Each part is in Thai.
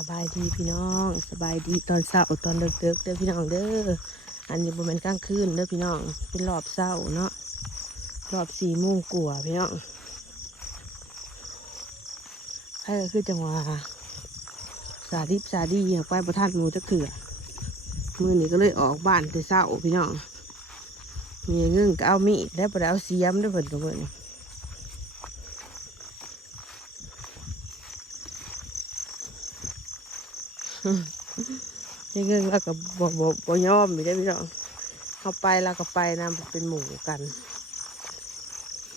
สบายดีพี่น้องสบายดีตอนเช้าตอนเด็กๆเด้อพี่น้องเด้ออันนี้บ่แม่นกลางคืนเด้อพี่น้องเป็นรอบเช้าเนาะรอบสี่โมงกว่าพี่น้องใครก็คือจังหวะสาดิบสาดีอยากไปประทานหมูจักเถื่อมือนี้ก็เลยออกบ้านแต่เช้าพี่น้องมีเงื่งก็เอามีดได้วได้เอาเสียมด้วยเพิ่นก็เพิ่น ยังเงินแล้วก็บ่บ่บ่ยอมไม่ได้พี่น้องเข้าไปแล้วก็ไปนะเป็นหมู่กัน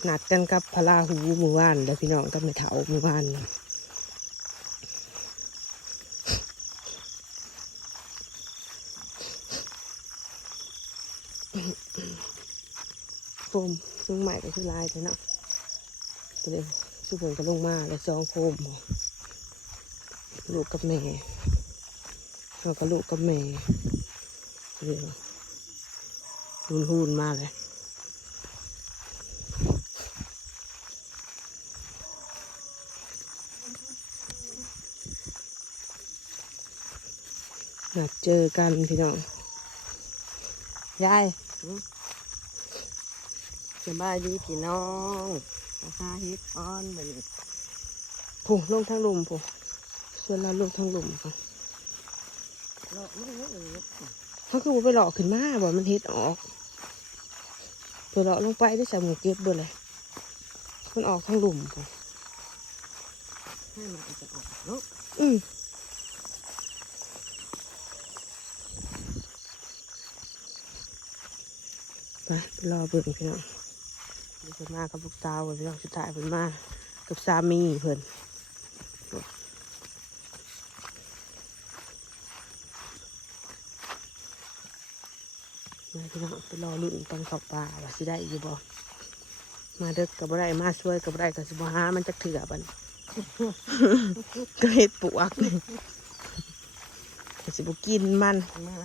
นัดกันกับพระราหูหมู่บ้านเด้อพี่น้องกับแม่เถาหมู่บ้านโคมซึ่งใหม่ก็คือลายแต่เนาะตัวเดียสุเพิ่นก็ลงมาแล้วสองโคมลูกกับแม่ เราก็ลูกกับแม่เดี๋ยวหุนหุนมาเลยนัดเจอกันพี่น้อง ยายสบายดีพี่น้องราคาฮ็ดออนเหมือนผู้ลงทางลุมผู้ส่วนเราลงทางลุมค่ะ เลาะไม่เยอะเลยเขาคือบ่ไปหลอกขึ้นมาบ่มันเฮ็ดออกไปหลอกลงไปได้ใส่หมูเก็บเบ่เลยมันออกทางหลุมพุ่นให้มันจะออกเนาะอืมไปไปรอเบิ่งพี่น้องนี่เพิ่นมากับลูกสาวเพิ่นพี่น้องสุดท้ายเพิ่นมากับสามีเพิ่น มาพี่น้องไปรอลุ้นตอนเข้าป่าว่าสิได้อยู่บ่มาเด็กกับบ่ได้มาช่วยกับบ่ได้ก็สิบ่หามันจักเถื่อบัดก็เฮ็ดปวกนี่ก็สิบ่กินมันมา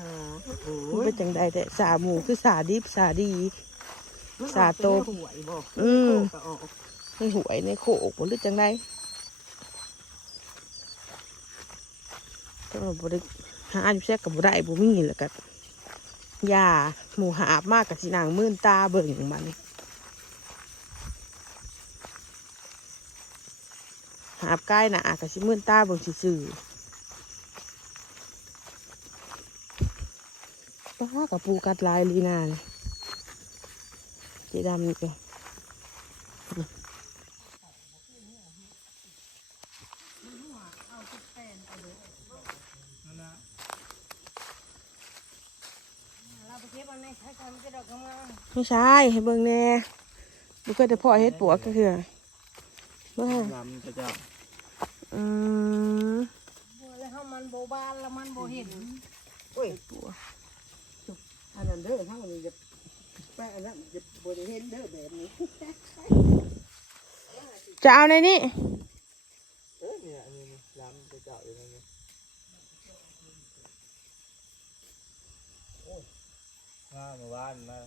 โอ้มันยเป็นจังใดแต่สาหมูคือสาดิบสาดี สาโตหวยบอกอืมก็ออกในหวยในโขกบ่หรือจังใดก็บ่ได้หาอยู่แซ่กับบ่ได้บ่มีแล้วก็ ยาหมูหาบมากกับจีนางมื่นตาเบิ่งมันหาบใกล้นะอากับชิมื่นตาเบิ่งซื่อๆป้ากับปูกัดลายลีนานี่เจดำนี่ ก็เราไปเก็บอันไหนใช้กันมันจะดอกงามไม่ใช่ให้เบิ่งแน่บุเคยแต่พ่อเฮ็ดปวกก็คือเบิ่งให้ลำจะเจ้าอืมบัวแล้วเฮามันโบบานแล้วมันโบเห็นโอ้ยปวกอันนั้นเด้อเฮานี่จะแป้อันนั้นจะบ่ได้เห็นเด้อแบบนี้จะเอาในนี้ เออเนี่ยอันนี้นี่ลำจะเจ้าอยู่ตรงนี้โอ้ย งามเมื่อวานมา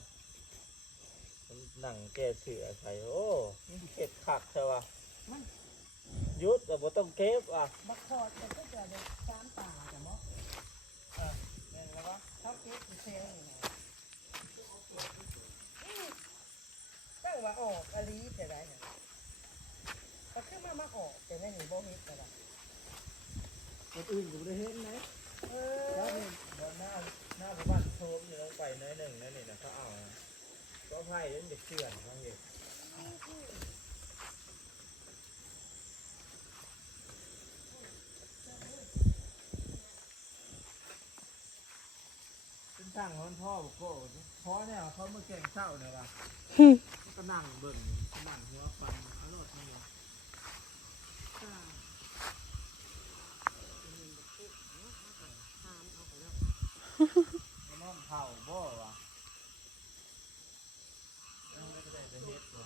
มันหนังแก่เสือใส่โอ้เก็บขักใช่ป่ะยุดแต่บ่ต้องเก็บอะบักคอดก็จะได้สามตาจ้ะเนาะแม่นแล้ววะเขาเก็บอยู่แซงนี่นะตั้งว่าออกอลีแต่ได้น่ะก็คือมามาออกแต่นั่นนี่บ่เฮ็ดแต่ละคนอื่นก็บ่ได้เห็นนะเอ แล้ว อ นี่บนหน้าหน้าหมู่บ้านโทมอยู่แล้วไปน้อยหนึ่งนั่นนี่นะเขาเอาก็ ไพ่เล่นเด็กเสื่อนเขาเห็นเป็นช่างของพ่อบอกโก้พ่อเนี่ยเขามาแกงเศร้าเนี่ยว่ะก็นั่งเบิ่งนั่งหัวฟันองเผาบ่วะเอาแล้วก็ได้ไปเฮ็ดว่ะ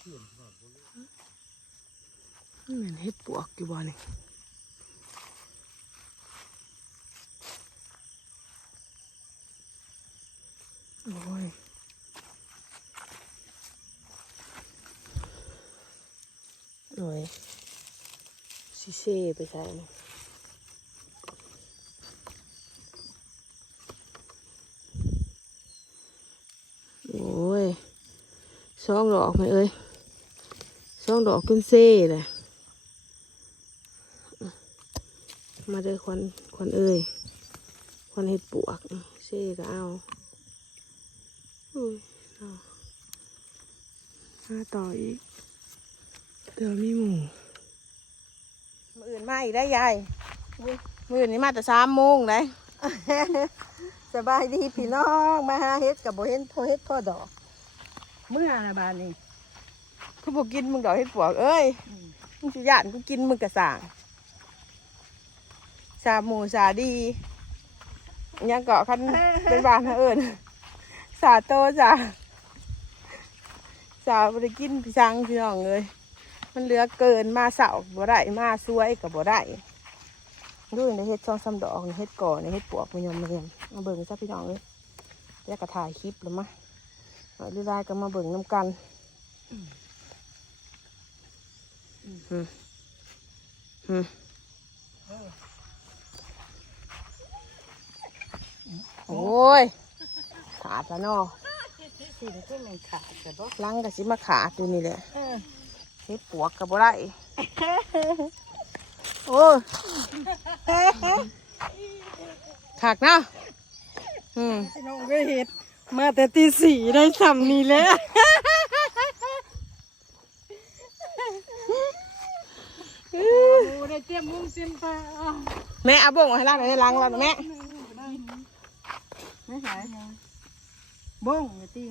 เหมือนเห็ดปวกอยู่บ่นี่โอ้ยหน่อยซิเซ่ไปใช่ไหมโอ้ยซองหลอกไหมเอ้ย สองดอกขึ้นเซ่เลยมาเด้อควันควันเอ้ยควันเห็ดปวกเซ่ก็เอาอุ้ยมาต่ออีกเดี๋ยวมีหมูมืออื่นมาอีกได้ยายมืออื่นนี่มาแต่สามโมงได้สบายดีพี่น้องมาหาเฮ็ดกับโบเห็นพอเฮ็ดพอดอก เมื่อนะบานนี้ กูบอกกินมึงดอกเห็ดปวกเอ้ยมึงสิยานกูกินมึงกระสางสาหมูสาดียังเกาะคันเป็นบานเขาเอิญสาโตสาสาบริกินพี่ช้างพี่น้องเลย มันเหลือเกินมาเสาบ่ได้มาสวยกับบ่ได้ดูในเฮ็ดช่องซ้ำดอกในเฮ็ดก่อในเฮ็ดปวกมันยอมมันยอมมาเบิ่งซะพี่น้องเลยแล้วก็ถ่ายคลิปแล้วมาเอาเรื่อยๆก็มาเบิ่งน้ำกัน อืมอืมโอ้ย ขาดแล้วเนาะสิ่งที่มันขาดแต่บ่ลังกับสิมาขาดอยู่นี่แหละเออเฮ็ดปวกกับบ่ได้โอ้ยขากเนาะอืมพี่น้องก็เฮ็ดมาแต่ตีสี่ได้สำนี่แหละ โอ้ ได้เตรียมมุ้งซิมไปแม่เอาบ่งมาให้ล้างหน่อยให้ล้างแล้วแม่ไม่ใช่บ้งอย่าตี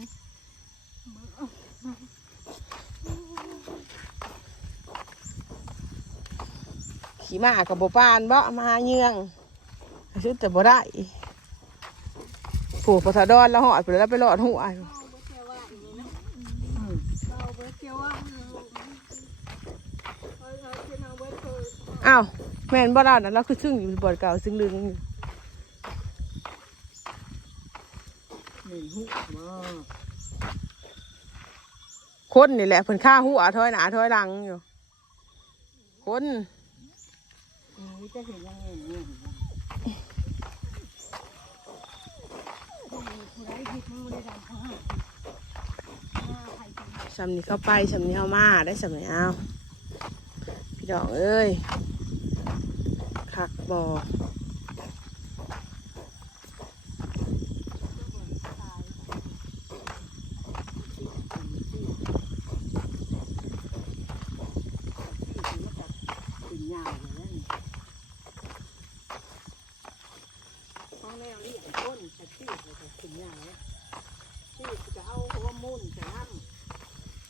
ขี่มากับโบปานบ่มาเยื่องชุดแต่บ่ได้ผูกพอทะดอนแล้วหอดไปแล้วไปหลอดหัวอยู่ เราเบิดเกี่ยวว่า อ้าวแม่นบ่ได้นะเราคือซึ่งอยู่บ่อนเก่าซึ่งลึงนึ่คนนี่แหละเพิ่นฆ่าหัวถอยหนาถอยหลังอยู่ คนช้ำเขาหาหน้าใครจะสำนี้เข้าไปสำนี้เข้ามาได้สำนี้เอาพี่ดอกเอ้ย บ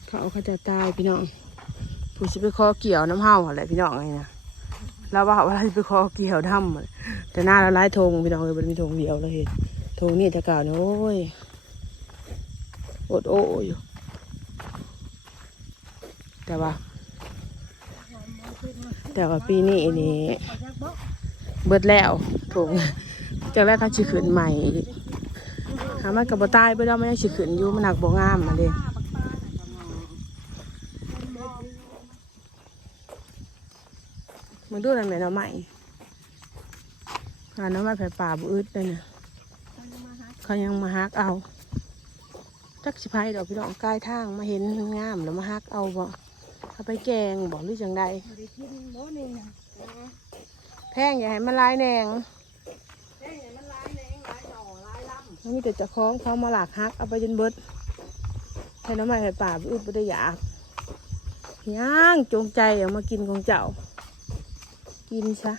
เขาเขาจะตายพี่น้องผู้ชิไปคอเกี่ยวน้ำเห่าอะไรพี่น้องไงนะ เราว่าว่าเราไปคอเกี่ยวน้ำอะแต่หน้าเราไล่ธงพี่น้องเลยมันมีธงเดียวเลยธงนี่จะกล่าวเนี่ยโอ้ยอดโอ้อยู่แต่ว่า แต่ว่าปีนี้นี่เบิดแล้วถุงจากแรกเขาชิขึ้นใหม่หามันกับบตายไปแล้วมันยังชิขึ้นอยู่มันหนักบ่งามมาเลย มึงดูนั่นแม่น้ำใหม่หาน้ำใหม่ไผ่ป่าบุอึดเลยเนี่ยเขายังมาฮักเอาจักสิพายดอกพี่น้องใกล้ทางมาเห็นงามแล้วมาฮักเอาบ่เอาไปแกงบอกหรือจังใดไม่ได้กินโน่นนี่นะแพงอย่าให้มันลายแหนงเอ้มันลายแรงลายหน่อลายลมันมีแต่จะคล้องเขามาหลากฮักเอาไปจนเบิดให้น้ำใหม่ไผ่ป่าบุอึดบ่ได้อยากย่างจงใจเอามากินของเจ้า กินซะ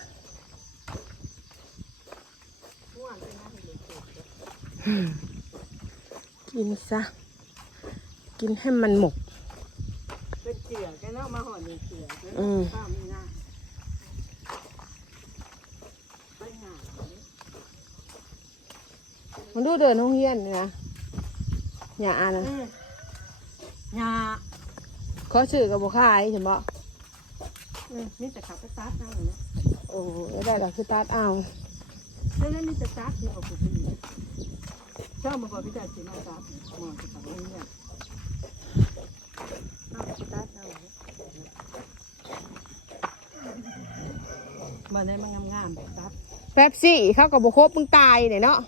กินซะ กินให้มันหมกำเป็นเสือแกเนาะมาห่อนี่เสืออืมข้าวมีหน้าไปหามันดูเดินห้องเฮียนนี่นะอย่าอ่านนะเออหญ้าขอซื้อกับบขายใช่ปะเออนี่แต่ขับไปตัดเอาเลยนะโอ้ยได้ดอกคือตัดเอาแล้วนั่นนี่จะตัดที่เอาไปกินชอบมาบอกพี่จ่าสิมาตัดหมอจะสั่งเนี่ยเอาไปตัดเอาบ่ได้มันงามๆแบบตัดแป๊บซี่เขากับบครบมึงตายเนี่ยเนาะ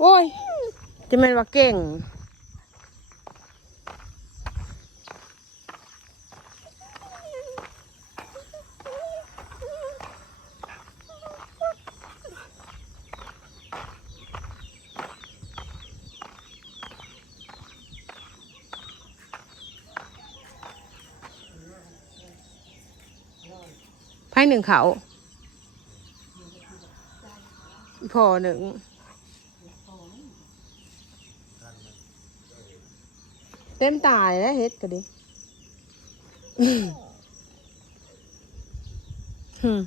โอ้ยจะแม่นว่าเก่ง ให้หนึ่งเขาพอหนึ่งเต็มตายแล้วเฮ็ดก็ดิอืม